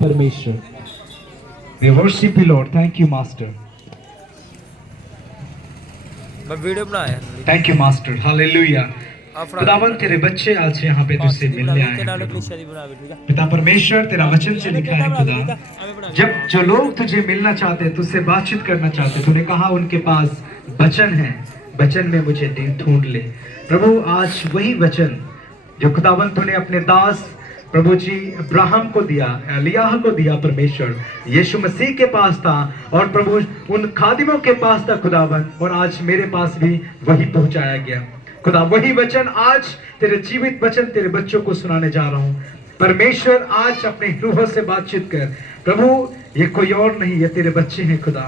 परमेश्वर। We worship you, Lord. Thank you, Master. मैं video बनाया Thank you, Master. Hallelujah. खुदावन तेरे बच्चे आज यहाँ पे तुझसे मिलने आए हैं प्रभु। पिता परमेश्वर तेरा वचन से लिखा है खुदा, जब जो लोग तुझे मिलना चाहते, तुझसे बातचीत करना चाहते, तूने कहा उनके पास वचन है, वचन में मुझे ढूंढ ले। प्रभु आज वही वचन जो खुदावन तूने अपने दास प्रभु जी अब्राहम को दिया, एलियाह को दिया, परमेश्वर यीशु मसीह के पास था और प्रभु उन खादिमों के पास था खुदावन, और आज मेरे पास भी वही पहुंचाया गया। खुदा वही वचन आज तेरे जीवित वचन तेरे बच्चों को सुनाने जा रहा हूं। परमेश्वर आज अपने रूह से बातचीत कर प्रभु, ये कोई और नहीं, ये तेरे बच्चे हैं खुदा।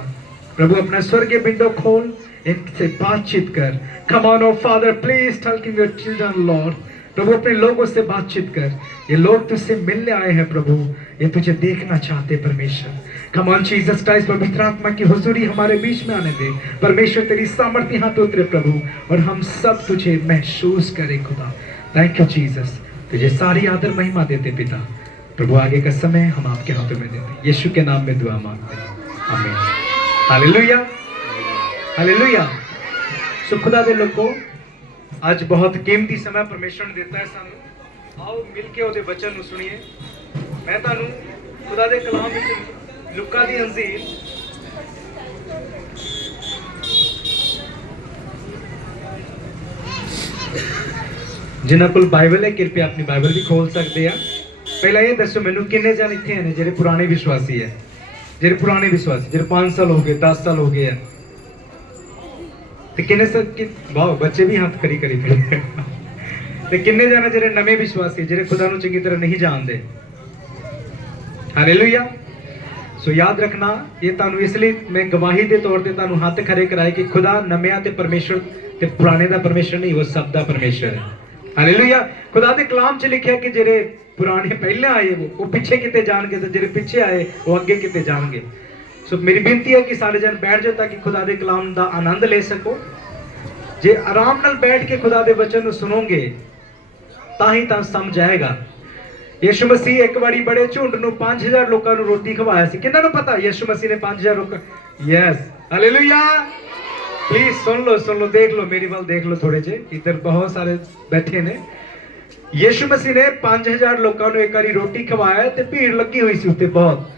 प्रभु अपना स्वर्गीय विंडो खोल, इनसे बातचीत कर। Come on o father, please talking your children lord. प्रभु अपने लोगों से बातचीत कर। ये लोग तुझसे मिलने आए हैं प्रभु, ये तुझे देखना चाहते परमेश्वर। कम ऑन जीसस क्राइस्ट, पवित्र आत्मा की हुजूरी हमारे बीच में आने दे परमेश्वर। तेरी सामर्थ्य हाथ उतरे प्रभु और हम सब तुझे महसूस करें खुदा। थैंक यू जीसस, तुझे सारी आदर महिमा देते पिता। प्रभु आगे का समय हम आपके हाथों में देते, यीशु के नाम में दुआ मांगते हैं, आमीन। Hallelujah, hallelujah. सो खुदा दे लोगों, आज बहुत कीमती समय परमेश्वर ने देता है सानू। आओ मिलके ओदे वचन नु सुनिए। मैं तानू खुदा दे कलाम विच लुका दी अंजील जिन्हां कोल बाइबल है, कृपया अपनी बाइबल भी खोल सकते हैं। पहला ये दसो मैनू किन्ने जन इत्थे हैं जेह्ड़े पुराने विश्वासी है, जेह्ड़े पुराने विश्वासी, जेह्ड़े 5 साल हो गए, 10 साल हो गए हैं, ते किन्ने वाह बच्चे भी हाथ खड़ी करी खड़े ते किन्ने जाने जेह्ड़े नवे विश्वासी, जेह्ड़े खुदा नू चंगी तरह नहीं जानते। हालेलुया। सो याद रखना, ये तानू इसलिए मैं गवाही दे तौर ते तानू हाथ खड़े कराए कि खुदा नमिया ते परमेश्वर ते पुराने दा परमेश्वर नहीं, वो सब दा परमेश्वर है। हालेलुया। खुदा दे कलाम च लिखिया कि जेह्ड़े पुराने पहले आए वो पीछे किते जाणगे, ते जेह्ड़े पीछे आए वो अगे किते जाणगे। सो मेरी बेनती है कि सारे जन बैठ जाओ ताकि खुदा दे कलाम दा आनंद ले सको। जे आराम नाल बैठ के खुदा दे वचन नु सुनोगे ताही तां समझ आएगा। यीशु मसीह एक बारी बड़े झुंड नु 5000 लोकां नु रोटी खवाया सी। किन्ना नु पता यीशु मसीह ने 5000 लोग, यस हालेलुया। प्लीज सुन लो, देख लो, मेरी वाल देख लो थोड़े जे, इधर बहुत सारे बैठे ने। यीशु मसीह ने 5000 लोकां नु एक बारी रोटी खवाया ते भीड़ लगी हुई सी उत्ते बहुत।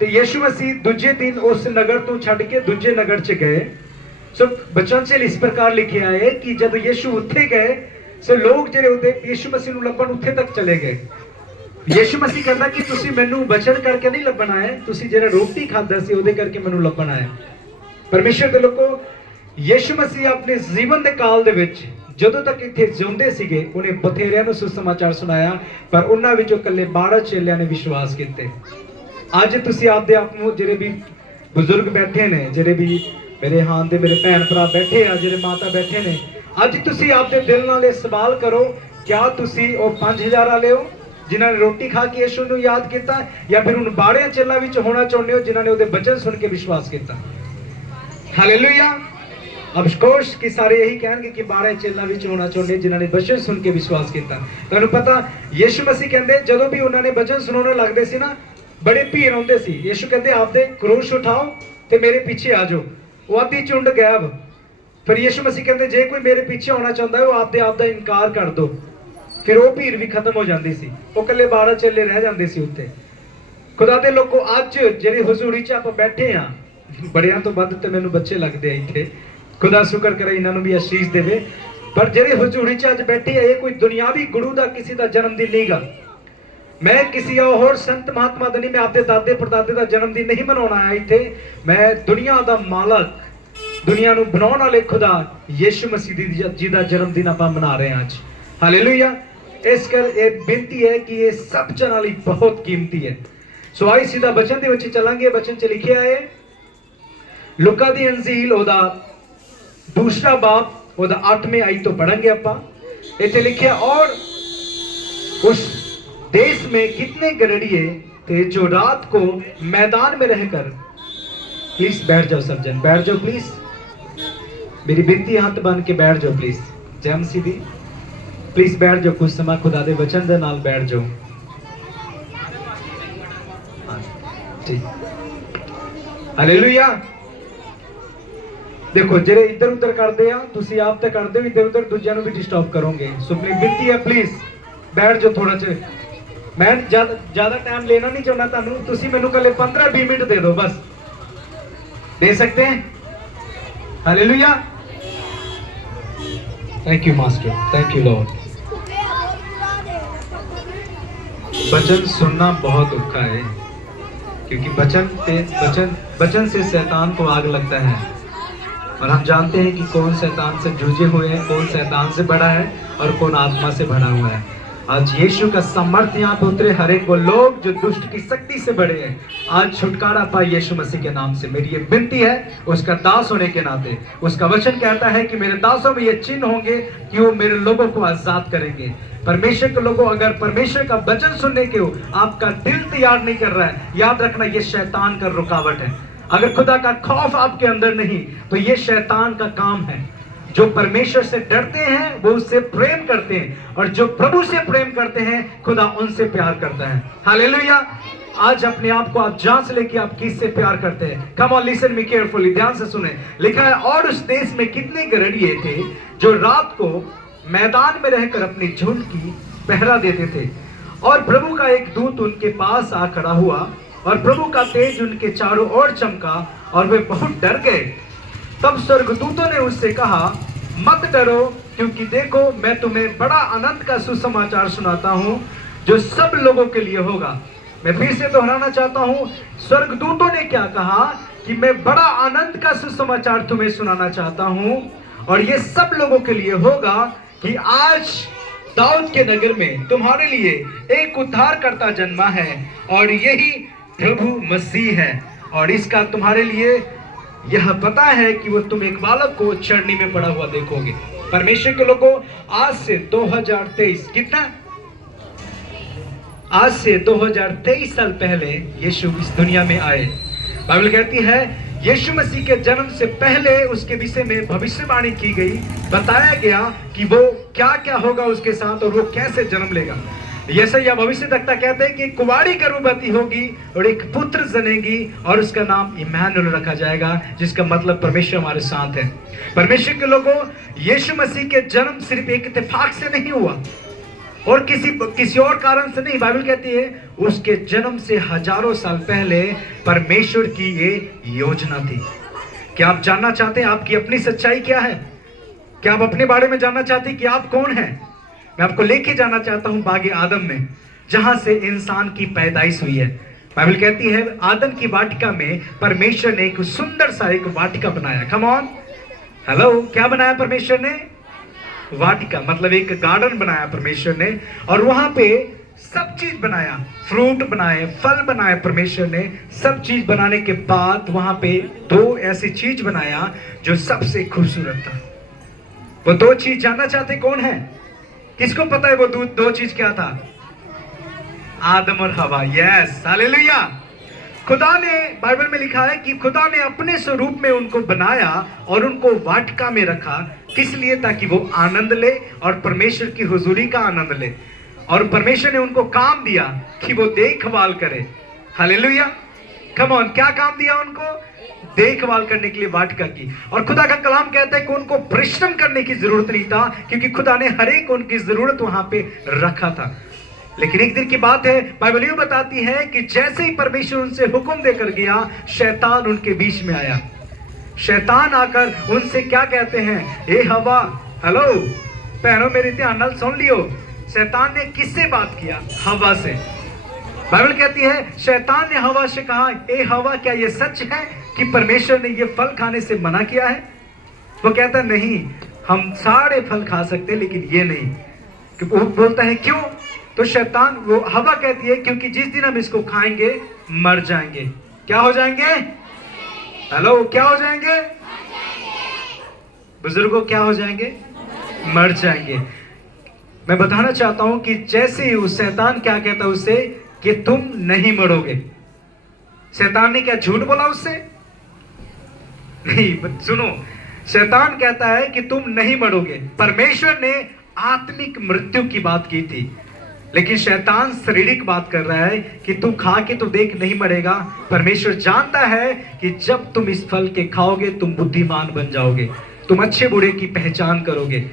ते यीशु मसीह दूजे दिन उस नगर तो छड़ के दूजे नगर च गए। सो बचन च इस प्रकार लिखे है कि जब यीशु उत्थे गए, सो लोग जेरे उते यीशु मसीह नु लब्बन उत्थे तक चले गए। यीशु मसीह कहता कि तुसी मैनू वचन करके नहीं लब्बन आए, तुसी जेरा रोटी खादा सी ओदे करके मैनू लब्बन आए। परमेश्वर दे लोगो, यीशु मसीह अपने जीवन दे काल दे विच ਜਦੋਂ तक इत्थे जिउंदे सीगे उन्हें बथेरियां नू सुसमाचार सुनाया, पर उन्हां विचों कल्ले 12 चेलियां ने विश्वास कीते। अज तुसी आपदे आप नू जेरे भी बुजुर्ग बैठे ने, जेरे भी मेरे हान दे मेरे भैन भरा बैठे आ, जेरे माता बैठे ने, अज तुसी आपदे दिल नाल इह सवाल करो, क्या तुसी ओ 5000 वाले हो जिन्हां ने रोटी खा के यीशु नू याद किया, या फिर उन 12 चेलां विच होना चाहुंदे हो जिन्हां ने ओहदे वचन सुन के विश्वास किया। हालेलुया। अफकोर्स कि सारे यही कहेंगे कि 12 चेलां विच होना चाहुंदे जिन्हां ने वचन सुन के विश्वास किया। तुहानू पता यीशु मसीह कहंदे जदों भी उन्हां ने वचन सुनाने लगदे सी ना, बड़े भीड़ आउंदे सी। यीशु कहंदे आपदे क्रूस उठाओ ते मेरे पीछे आ जाओ। वो आधी झुंड गायब। फिर यीशु मसीह कहंदे जे कोई मेरे पीछे आना चाहुंदा है वो आपदे आप दा इनकार कर दो। फिर वो भीड़ भी खत्म हो जाती सी, वो कल्ले 12 चेले रह जाते सी उत्ते। खुदा दे लोगों, अज जेहड़ी हजूरी च आपां बैठे हां, बड़ियां तो वध ते मैनू बच्चे लगदे आ इत्थे। खुदा शुक्र करे इन्हां नूं भी आशीष देवे। पर जेहड़ी हजूरी च अज बैठे है, ये कोई दुनियावी गुरु दा किसी दा जन्मदिन नहीं गा। मैं किसी और संत महात्मा दा नहीं, मैं आपके दादे परदादे दा जन्मदिन नहीं मनाउण आया इत्थे। मैं दुनिया दा मालक, दुनिया नूं बनाउण वाले खुदा यीशु मसीह जी दा जन्मदिन आपां मना रहे हैं अज। हालेलुया। इस कर ये बेनती है कि ये सब जनां लई बहुत कीमती है। सो आई सीधा वचन दे विच चलांगे। वचन च लिखिया है लुका दी अंजील ओदा दूसरा बाप ओदा 8वें आई तो पढ़ेंगे आपां। इत्थे लिखिया और उस देश में कितने गड़ड़िए थे जो रात को मैदान में रहकर, प्लीज बैठ जाओ सब जन, बैठ जाओ प्लीज, मेरी बेनती हाथ बन के बैठ जाओ प्लीज। जैम सीधी प्लीज बैठ जाओ, कुछ समय खुदा दे वचन दे नाल बैठ जाओ। जी ਹਾਲੇਲੂਇਆ। ਦੇਖੋ ਜਿਹੜੇ ਇੱਧਰ ਉੱਧਰ ਕਰਦੇ ਆ ਤੁਸੀਂ ਆਪ ਤਾਂ ਕਰਦੇ ਹੋ ਇੱਧਰ ਉੱਧਰ ਦੂਜਿਆਂ ਨੂੰ ਵੀ ਡਿਸਟਰਬ ਕਰੋਗੇ। ਸੋ ਆਪਣੀ ਬੇਨਤੀ ਹੈ ਪਲੀਜ਼ ਬੈਠ ਜਾਓ ਥੋੜਾ ਜਿਹਾ। ਮੈਂ ਜ਼ਿਆਦਾ ਟਾਈਮ लेना नहीं चाहना ਤੁਹਾਨੂੰ। ਤੁਸੀਂ ਮੈਨੂੰ ਕੱਲੇ 15-20 ਮਿੰਟ ਦੇ ਦਿਓ बस। दे सकते हैं? Hallelujah. Thank you master, thank you Lord. वचन सुनना बहुत औखा है क्योंकि वचन से शैतान को आग लगता है और हम जानते हैं कि कौन शैतान से जूझे हुए हैं, कौन शैतान से बड़ा है और कौन आत्मा से भरा हुआ है। आज यीशु का सामर्थ्य यहाँ पे उतरे हर एक वो लोग जो दुष्ट की शक्ति से बड़े हैं आज छुटकारा पाए यीशु मसीह के नाम से। मेरी ये विनती है उसका दास होने के नाते। उसका वचन कहता है कि मेरे दासों में ये चिन्ह होंगे कि वो मेरे लोगों को आजाद करेंगे। परमेश्वर के लोगों अगर परमेश्वर का वचन सुनने के हो आपका दिल तैयार नहीं कर रहा है, याद रखना ये शैतान का रुकावट है। अगर खुदा का खौफ आपके अंदर नहीं तो ये शैतान का काम है। जो परमेश्वर से डरते हैं वो उससे प्रेम करते हैं और जो प्रभु से प्रेम करते हैं खुदा उनसे प्यार करता है। हालेलुया। आज अपने आप को आप जांच ले कि आप किससे प्यार करते हैं। Come on listen me carefully, ध्यान से सुने। लिखा है और उस देश में कितने गड़रिये थे जो रात को मैदान में रहकर अपनी झुंड की पहरा देते थे और प्रभु का एक दूत उनके पास आ खड़ा हुआ और प्रभु का तेज उनके चारों ओर चमका और वे बहुत डर गए। तब स्वर्गदूतों ने उससे कहा मत डरो क्योंकि देखो मैं तुम्हें बड़ा आनंद का सुसमाचार सुनाता हूं जो सब लोगों के लिए होगा। मैं फिर से दोहराना चाहता हूं, स्वर्गदूतों ने क्या कहा कि मैं बड़ा आनंद का सुसमाचार तुम्हें सुनाना चाहता हूं और ये सब लोगों के लिए होगा कि आज दाऊद के नगर में तुम्हारे लिए एक उद्धारकर्ता जन्मा है और यही प्रभु मसीह है और इसका तुम्हारे लिए यह पता है कि वो तुम एक बालक को चरनी में पड़ा हुआ देखोगे। परमेश्वर के लोगों आज से 2023 कितना आज से 2023 साल पहले यीशु इस दुनिया में आए। बाइबल कहती है यीशु मसीह के जन्म से पहले उसके विषय में भविष्यवाणी की गई, बताया गया कि वो क्या क्या होगा उसके साथ और वो कैसे जन्म लेगा। यशायाह भविष्यद्वक्ता कहते हैं कि कुंवारी गर्भवती होगी और एक पुत्र जनेगी और उसका नाम इम्मानुएल रखा जाएगा जिसका मतलब परमेश्वर हमारे साथ है। परमेश्वर के लोगों यीशु मसीह के जन्म सिर्फ एक इत्तेफाक से नहीं हुआ और किसी और कारण से नहीं। बाइबल कहती है उसके जन्म से हजारों साल पहले परमेश्वर की ये योजना थी। क्या आप जानना चाहते हैं आपकी अपनी सच्चाई क्या है? क्या आप अपने बारे में जानना चाहते हैं कि आप कौन हैं? मैं आपको लेके जाना चाहता हूं बागे आदम में जहां से इंसान की पैदाइश हुई है। बाइबल कहती है आदम की वाटिका में परमेश्वर ने एक सुंदर सा एक वाटिका बनाया। कम ऑन हेलो, क्या बनाया परमेश्वर ने? वाटिका मतलब एक गार्डन बनाया परमेश्वर ने और वहां पे सब चीज बनाया, फ्रूट बनाए, फल बनाए। परमेश्वर ने सब चीज बनाने के बाद वहां पे दो ऐसी चीज बनाया जो सबसे खूबसूरत था। वो दो चीज जानना चाहते कौन है? किसको पता है वो दो चीज क्या था? आदम और हवा। Yes, hallelujah. खुदा ने बाइबल में लिखा है कि खुदा ने अपने स्वरूप में उनको बनाया और उनको वाटिका में रखा। किस लिए? ताकि वो आनंद ले और परमेश्वर की हुजूरी का आनंद ले। और परमेश्वर ने उनको काम दिया कि वो देखभाल करे। हालेलुया। कम ऑन, क्या काम दिया उनको? देखभाल करने के लिए वाटिका की। और खुदा का कलाम कहता है कि उनको परिश्रम करने की जरूरत नहीं था क्योंकि खुदा ने हर एक उनकी जरूरत वहां पे रखा था। लेकिन एक दिन की बात है, बाइबल यूं बताती है कि जैसे ही परमेश्वर उनसे हुक्म देकर गया शैतान उनके बीच में आया। शैतान आकर उनसे क्या कहते हैं? ए हवा, हेलो बहनों मेरी ध्यान नाल सुन लियो। शैतान ने किससे बात किया? हवा से। बाइबल कहती है शैतान ने हवा से कहा ए हवा, क्या ये सच है कि परमेश्वर ने ये फल खाने से मना किया है? वो कहता नहीं, हम सारे फल खा सकते हैं लेकिन ये नहीं। वो बोलता है क्यों? तो शैतान वो हवा कहती है क्योंकि जिस दिन हम इसको खाएंगे मर जाएंगे। क्या हो जाएंगे? हेलो, क्या हो जाएंगे? बुजुर्गों क्या हो जाएंगे? मर जाएंगे। मैं बताना चाहता हूं कि जैसे ही उस शैतान क्या कहता है उससे कि तुम नहीं मरोगे। शैतान ने क्या झूठ बोला उससे? नहीं, सुनो, शैतान कहता है कि तुम नहीं मरोगे। परमेश्वर ने आत्मिक मृत्यु की बात की थी लेकिन शैतान शारीरिक बात कर रहा है कि तू खा के तो देख, नहीं मरेगा। परमेश्वर जानता है कि जब तुम इस फल के खाओगे तुम बुद्धिमान बन जाओगे, तुम अच्छे बुरे की पहचान करोगे।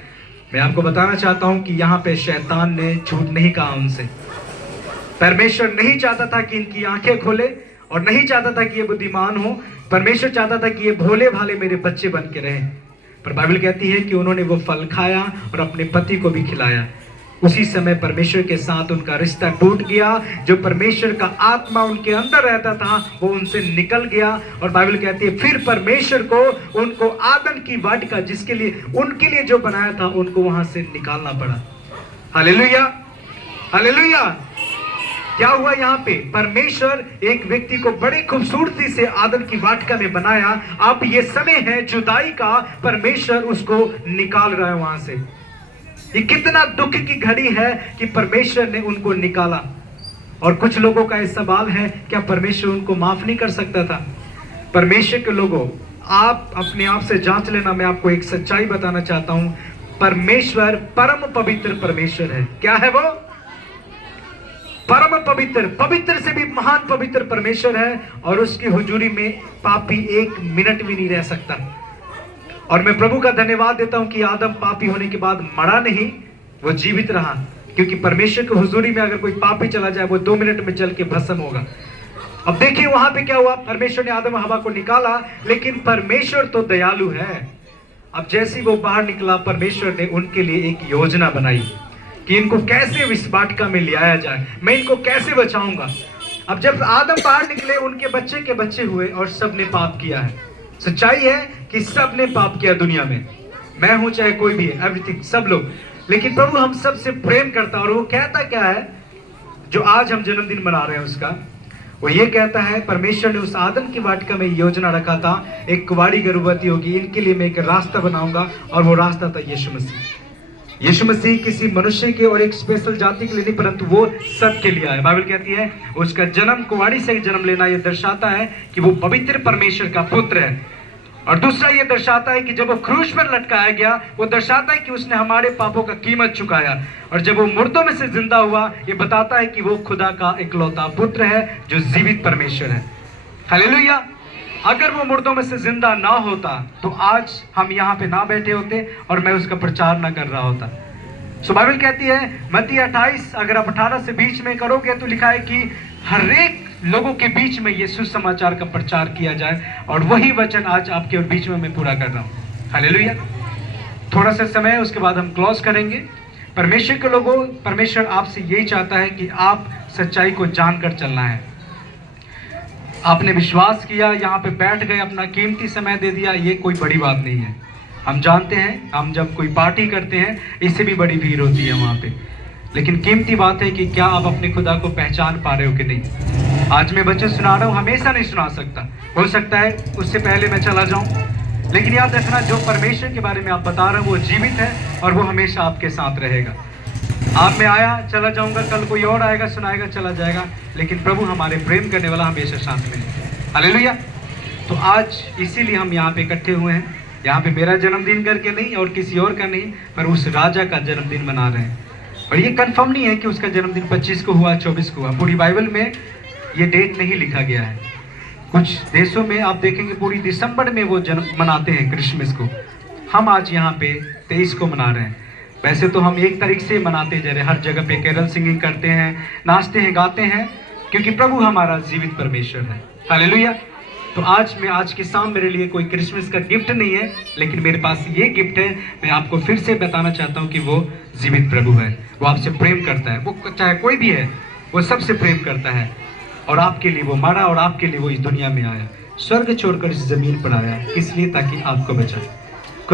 मैं आपको बताना चाहता हूं कि यहाँ पे शैतान ने झूठ नहीं कहा उनसे। परमेश्वर नहीं चाहता था कि इनकी आंखें खोले और नहीं चाहता था कि ये बुद्धिमान हो। परमेश्वर चाहता था कि ये भोले भाले मेरे बच्चे बन के रहें। पर बाइबल कहती है कि उन्होंने वो फल खाया और अपने पति को भी खिलाया। उसी समय परमेश्वर के साथ उनका रिश्ता टूट गया। जो परमेश्वर का आत्मा उनके अंदर रहता था वो उनसे निकल गया। और बाइबल कहती है फिर परमेश्वर को उनको आदम की वाटिका जिसके लिए उनके लिए जो बनाया था उनको वहां से निकालना पड़ा। Hallelujah, hallelujah. क्या हुआ यहाँ पे? परमेश्वर एक व्यक्ति को बड़ी खूबसूरती से आदम की वाटिका में बनाया। अब ये समय है जुदाई का, परमेश्वर उसको निकाल रहा है वहां से। ये कितना दुख की घड़ी है कि परमेश्वर ने उनको निकाला। और कुछ लोगों का ये सवाल है, क्या परमेश्वर उनको माफ नहीं कर सकता था? परमेश्वर के लोगों, आप अपने आप से जांच लेना। मैं आपको एक सच्चाई बताना चाहता हूं। परमेश्वर परम पवित्र परमेश्वर है। क्या है वो? परम पवित्र, पवित्र से भी महान पवित्र परमेश्वर है। और उसकी हुजूरी में पापी एक मिनट भी नहीं रह सकता। और मैं प्रभु का धन्यवाद देता हूं कि आदम पापी होने के बाद मरा नहीं, वो जीवित रहा। क्योंकि परमेश्वर की हुजूरी में अगर कोई पापी चला जाए वो 2 मिनट में जल के भस्म होगा। अब देखिए वहां पे क्या हुआ। परमेश्वर ने आदम हवा को निकाला, लेकिन परमेश्वर तो दयालु है। अब जैसे वो बाहर निकला, परमेश्वर ने उनके लिए एक योजना बनाई कि इनको कैसे इस वाटिका में ले आया जाए, मैं इनको कैसे बचाऊंगा। अब जब आदम बाहर निकले, उनके बच्चे के बच्चे हुए और सब ने पाप किया है। सच्चाई है कि सब ने पाप किया दुनिया में। मैं हूं चाहे कोई भी है, एवरीथिंग, सब लोग। लेकिन प्रभु हम सब से प्रेम करता है। और वो कहता क्या है जो आज हम जन्मदिन मना रहे हैं उसका? वो ये कहता है, परमेश्वर ने उस आदम की वाटिका में योजना रखा था, एक कुंवारी गर्भवती होगी, इनके लिए मैं एक रास्ता बनाऊंगा। और वो रास्ता था यीशु मसीह। यीशु मसीह किसी मनुष्य के और एक स्पेशल जाति के लिए नहीं, परंतु वो सबके लिए आया। बाइबल कहती है उसका जन्म कुंवारी से जन्म लेना ये दर्शाता है कि वो पवित्र परमेश्वर का पुत्र है। और दूसरा ये दर्शाता है कि जब वो क्रूस पर लटकाया गया, वो दर्शाता है कि उसने हमारे पापों का कीमत चुकाया। और जब वो मुर्दों में से जिंदा हुआ, ये बताता है कि वो खुदा का इकलौता पुत्र है जो जीवित परमेश्वर है। हालेलुया। अगर वो मुर्दों में से जिंदा ना होता तो आज हम यहाँ पे ना बैठे होते और मैं उसका प्रचार ना कर रहा होता। सो बाइबल कहती है मत्ती 28 अगर आप 18 से 20 में करोगे तो लिखा है कि हर एक लोगों के बीच में ये सुसमाचार का प्रचार किया जाए। और वही वचन आज आपके बीच में मैं पूरा कर रहा हूँ। हालेलुया। थोड़ा सा समय है, उसके बाद हम क्लोज करेंगे। परमेश्वर के लोगों, परमेश्वर आपसे यही चाहता है कि आप सच्चाई को जानकर चलना है। आपने विश्वास किया, यहाँ पे बैठ गए, अपना कीमती समय दे दिया, ये कोई बड़ी बात नहीं है। हम जानते हैं, हम जब कोई पार्टी करते हैं इससे भी बड़ी भीड़ होती है वहाँ पे। लेकिन कीमती बात है कि क्या आप अपने खुदा को पहचान पा रहे हो कि नहीं। आज मैं वचन सुना रहा हूँ, हमेशा नहीं सुना सकता, हो सकता है उससे पहले मैं चला जाऊँ। लेकिन याद रखना, जो परमेश्वर के बारे में आप बता रहे हो वो जीवित है और वो हमेशा आपके साथ रहेगा। आप में आया चला जाऊंगा, कल कोई और आएगा सुनाएगा चला जाएगा, लेकिन प्रभु हमारे प्रेम करने वाला हमेशा साथ में है। हालेलुया। तो आज इसीलिए हम यहाँ पे इकट्ठे हुए हैं। यहाँ पे मेरा जन्मदिन करके नहीं और किसी और का नहीं, पर उस राजा का जन्मदिन मना रहे हैं। और ये कंफर्म नहीं है कि उसका जन्मदिन 25 को हुआ, 24 को हुआ। पूरी बाइबल में ये डेट नहीं लिखा गया है। कुछ देशों में आप देखेंगे पूरी दिसंबर में वो जन्म मनाते हैं क्रिसमस को। हम आज यहाँ पे 23 को मना रहे हैं। वैसे तो हम 1 तारीख से मनाते जा रहे हैं, हर जगह पे कैरल सिंगिंग करते हैं, नाचते हैं, गाते हैं, क्योंकि प्रभु हमारा जीवित परमेश्वर है। हालेलुया। तो आज के शाम मेरे लिए कोई क्रिसमस का गिफ्ट नहीं है, लेकिन मेरे पास ये गिफ्ट है। मैं आपको फिर से बताना चाहता हूँ कि वो जीवित प्रभु है। वो आपसे प्रेम करता है, वो चाहे कोई भी है, वो सबसे प्रेम करता है। और आपके लिए वो मरा और आपके लिए वो इस दुनिया में आया, स्वर्ग छोड़कर इस जमीन पर आया, किस लिए? ताकि आपको बचाए।